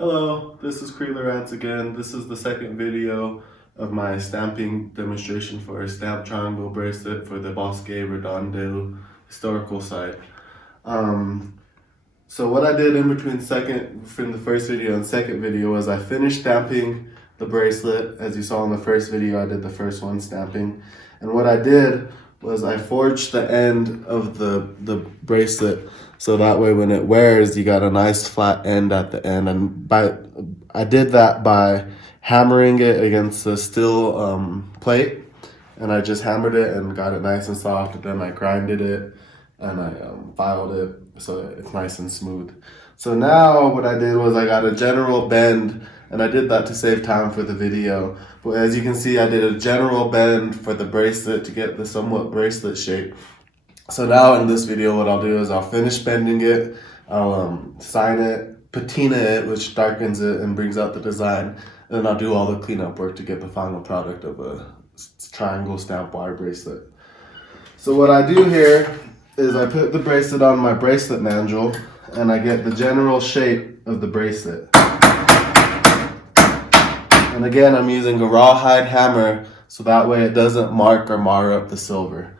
Hello, this is LaRance again. This is the second video of my stamping demonstration for a stamp triangle bracelet for the Bosque Redondo historical site. So what I did in between from the first video and second video was I finished stamping the bracelet. As you saw in the first video, I did the first one stamping. And what I did was I forged the end of the bracelet so that way when it wears you got a nice flat end at the end, and I did that by hammering it against the steel plate, and I just hammered it and got it nice and soft, and then I grinded it and I filed it so it's nice and smooth. So now what I did was I got a general bend, and I did that to save time for the video. But as you can see, I did a general bend for the bracelet to get the somewhat bracelet shape. So now in this video, what I'll do is I'll finish bending it, I'll sign it, patina it, which darkens it and brings out the design, and then I'll do all the cleanup work to get the final product of a triangle stamp wire bracelet. So what I do here is I put the bracelet on my bracelet mandrel, and I get the general shape of the bracelet. And again, I'm using a rawhide hammer so that way it doesn't mark or mar up the silver.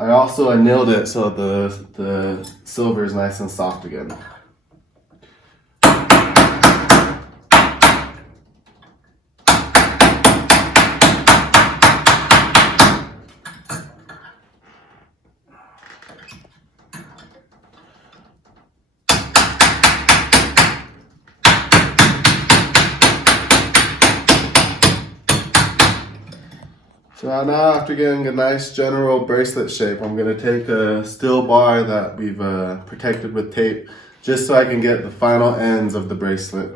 I also annealed it so the silver is nice and soft again. So now after getting a nice general bracelet shape, I'm going to take a steel bar that we've protected with tape just so I can get the final ends of the bracelet.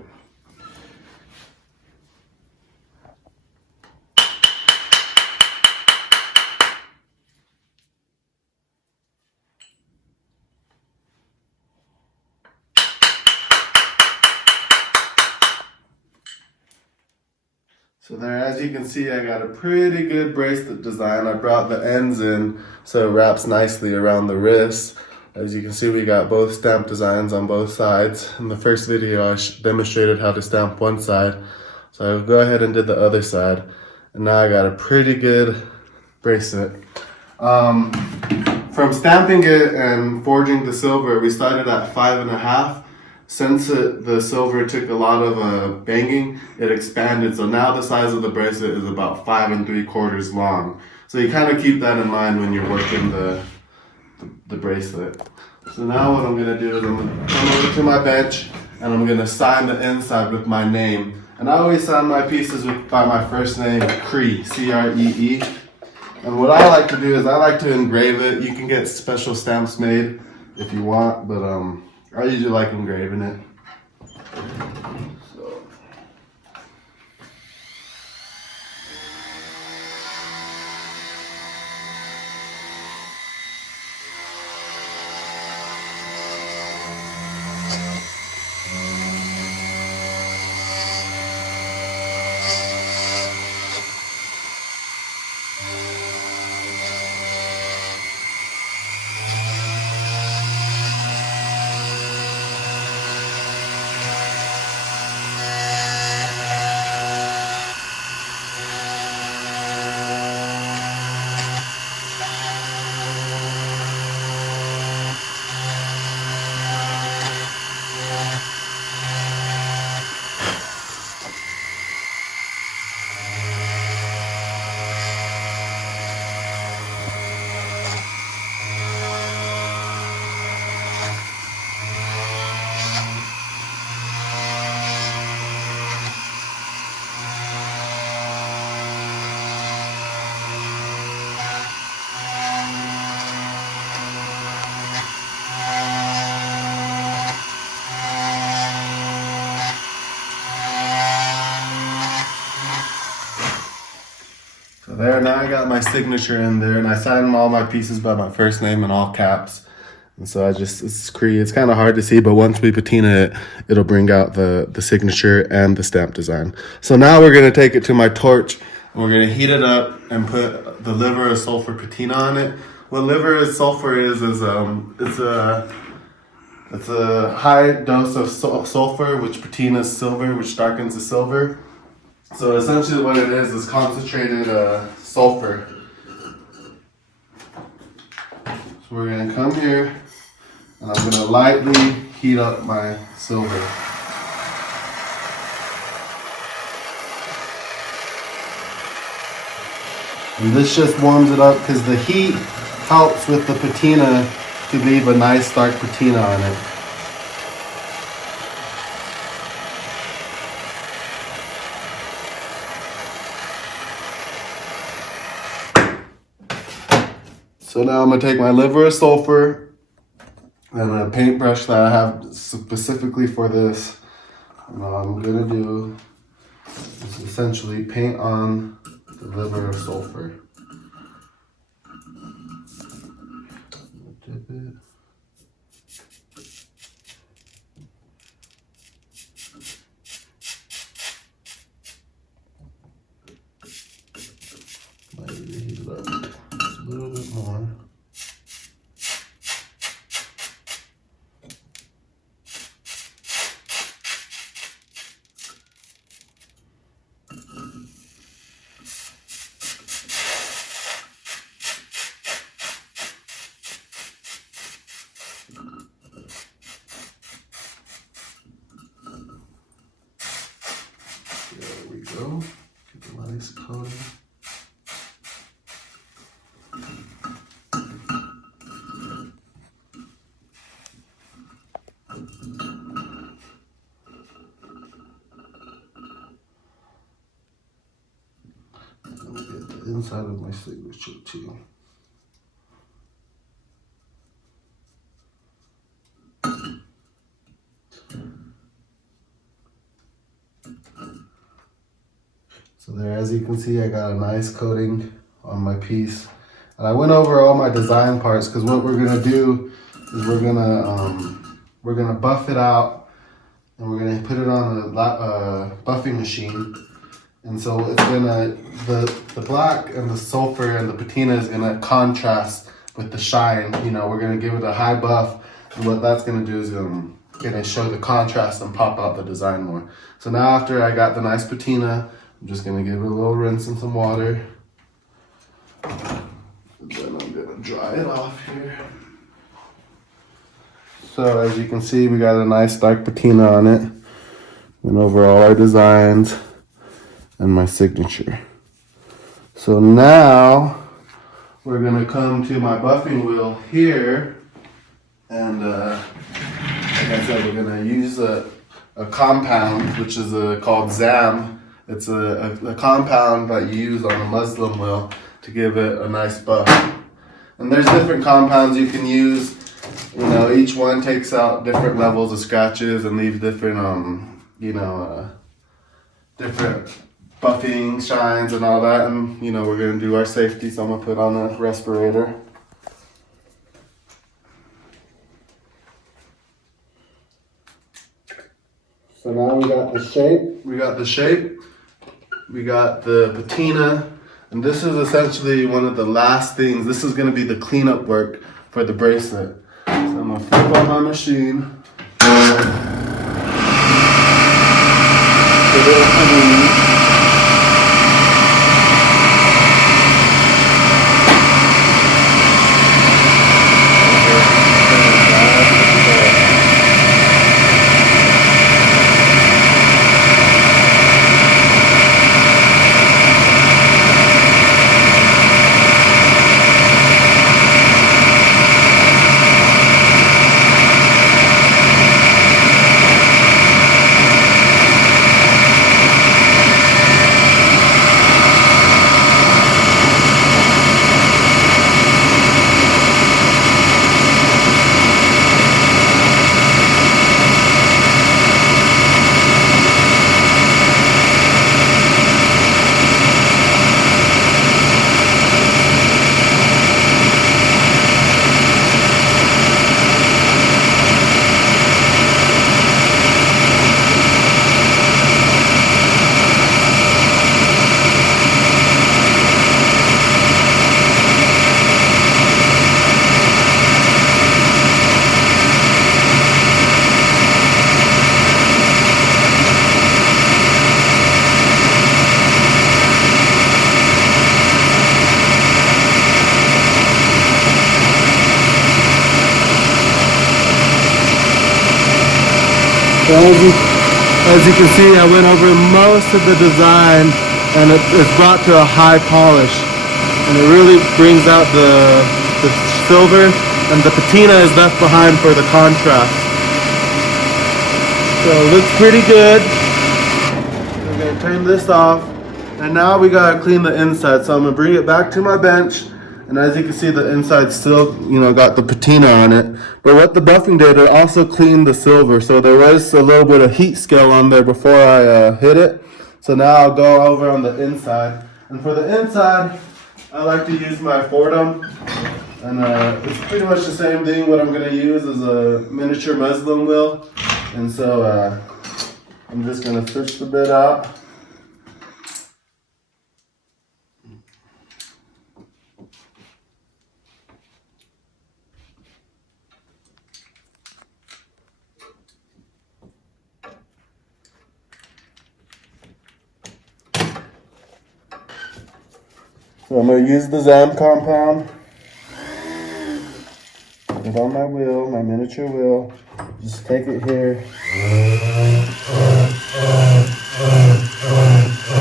So there, as you can see, I got a pretty good bracelet design. I brought the ends in so it wraps nicely around the wrist. As you can see, we got both stamp designs on both sides. In the first video, I demonstrated how to stamp one side. So I'll go ahead and did the other side. And now I got a pretty good bracelet. From stamping it and forging the silver, we started at 5.5. Since the silver took a lot of banging, it expanded. So now the size of the bracelet is about 5 3/4 long. So you kind of keep that in mind when you're working the bracelet. So now what I'm gonna do is I'm gonna come over to my bench and I'm gonna sign the inside with my name. And I always sign my pieces by my first name, Cree, C-R-E-E. And what I like to do is I like to engrave it. You can get special stamps made if you want, but I usually like engraving it. So there, now I got my signature in there, and I signed all my pieces by my first name in all caps. And so it's Cree. It's kind of hard to see, but once we patina it, it'll bring out the signature and the stamp design. So now we're gonna take it to my torch, and we're gonna heat it up and put the liver of sulfur patina on it. What liver of sulfur is it's It's a high dose of sulfur, which patina is silver, which darkens the silver. So essentially what it is concentrated sulfur. So we're gonna come here and I'm gonna lightly heat up my silver. And this just warms it up because the heat helps with the patina to leave a nice dark patina on it. So now I'm gonna take my liver of sulfur and a paintbrush that I have specifically for this. And all I'm gonna do is essentially paint on the liver of sulfur. Dip it. Lightly heat it up just a little bit more. There we go. Get a nice coating. Let me get the inside of my signature too. So there, as you can see, I got a nice coating on my piece. And I went over all my design parts because what we're gonna do is we're gonna buff it out and we're gonna put it on a buffing machine. And so it's gonna, the black and the sulfur and the patina is gonna contrast with the shine. You know, we're gonna give it a high buff, and what that's gonna do is gonna show the contrast and pop out the design more. So now after I got the nice patina, I'm just gonna give it a little rinse in some water. And then I'm gonna dry it off here. So as you can see, we got a nice dark patina on it. And over all our designs and my signature. So now we're gonna come to my buffing wheel here. And like I said, we're gonna use a compound, which is called ZAM. It's a compound that you use on a Muslim wheel to give it a nice buff. And there's different compounds you can use. You know, each one takes out different levels of scratches and leaves different, different buffing, shines and all that. And, you know, we're gonna do our safety, so I'm gonna put on a respirator. So now we got the shape. We got the patina, and this is essentially one of the last things. This is gonna be the cleanup work for the bracelet. So I'm gonna flip on my machine. Give it a clean. So as you can see, I went over most of the design, and it's brought to a high polish, and it really brings out the silver, and the patina is left behind for the contrast. So it looks pretty good. We're gonna turn this off, and now we gotta clean the inside. So I'm gonna bring it back to my bench, and as you can see, the inside still, got the patina on it. But what the buffing did, it also cleaned the silver. So there was a little bit of heat scale on there before I hit it. So now I'll go over on the inside. And for the inside, I like to use my Fordham. And it's pretty much the same thing. What I'm gonna use is a miniature muslin wheel. And so I'm just gonna fish the bit out. So I'm going to use the ZAM compound, put it on my wheel, my miniature wheel, just take it here,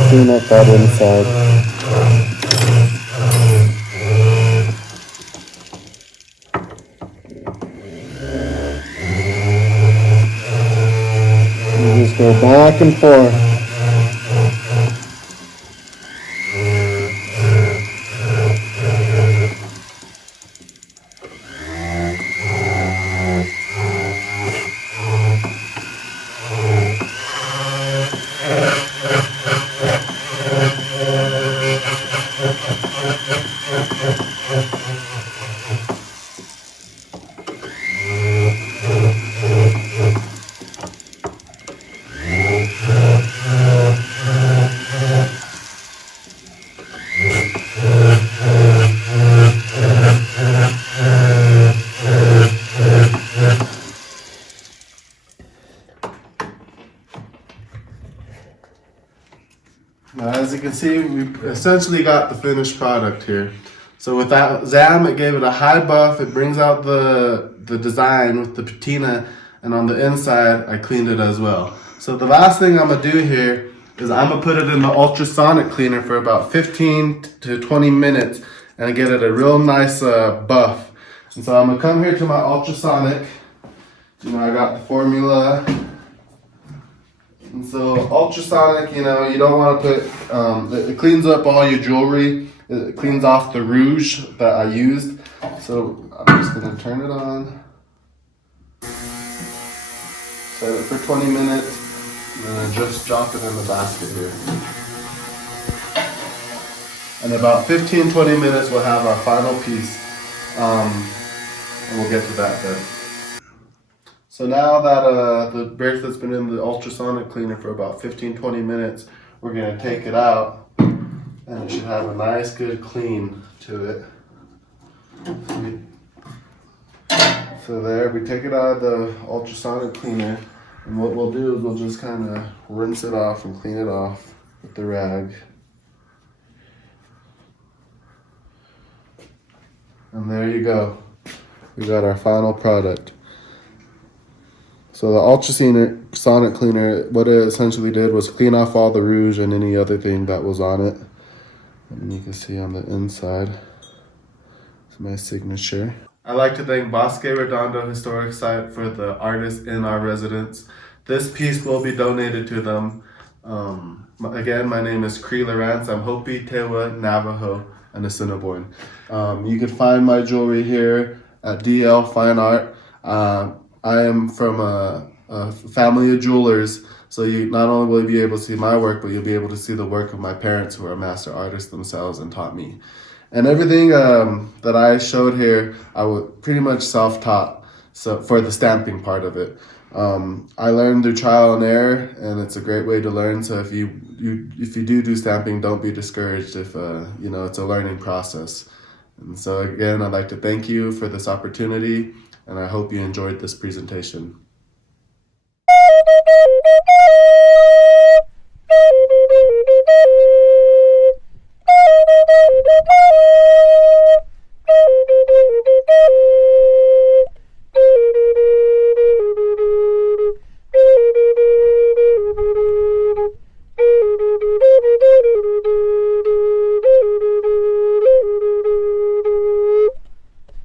clean up that inside. And just go back and forth. Now, as you can see, we essentially got the finished product here. So with that ZAM, it gave it a high buff. It brings out the design with the patina, and on the inside, I cleaned it as well. So the last thing I'm gonna do here is I'm gonna put it in the ultrasonic cleaner for about 15 to 20 minutes and get it a real nice buff. And so I'm gonna come here to my ultrasonic. I got the formula. And so ultrasonic, you don't want to put, it cleans up all your jewelry. It cleans off the rouge that I used. So I'm just going to turn it on. Set it for 20 minutes. And then I just drop it in the basket here. In about 15-20 minutes, we'll have our final piece. And we'll get to that then. So now that the bracelet's been in the ultrasonic cleaner for about 15-20 minutes, we're going to take it out, and it should have a nice good clean to it. So there, we take it out of the ultrasonic cleaner, and what we'll do is we'll just kind of rinse it off and clean it off with the rag. And there you go. We got our final product. So the ultrasonic cleaner, what it essentially did was clean off all the rouge and any other thing that was on it. And you can see on the inside, it's my signature. I'd like to thank Bosque Redondo Historic Site for the artists in our residence. This piece will be donated to them. Again, my name is Cree LaRance. I'm Hopi, Tewa, Navajo, and Assiniboine. You can find my jewelry here at DL Fine Art. I am from a family of jewelers, so you not only will you be able to see my work, but you'll be able to see the work of my parents, who are master artists themselves and taught me. And everything that I showed here, I was pretty much self-taught, so for the stamping part of it. I learned through trial and error, and it's a great way to learn. So if you do stamping, don't be discouraged if it's a learning process. And so again, I'd like to thank you for this opportunity, and I hope you enjoyed this presentation.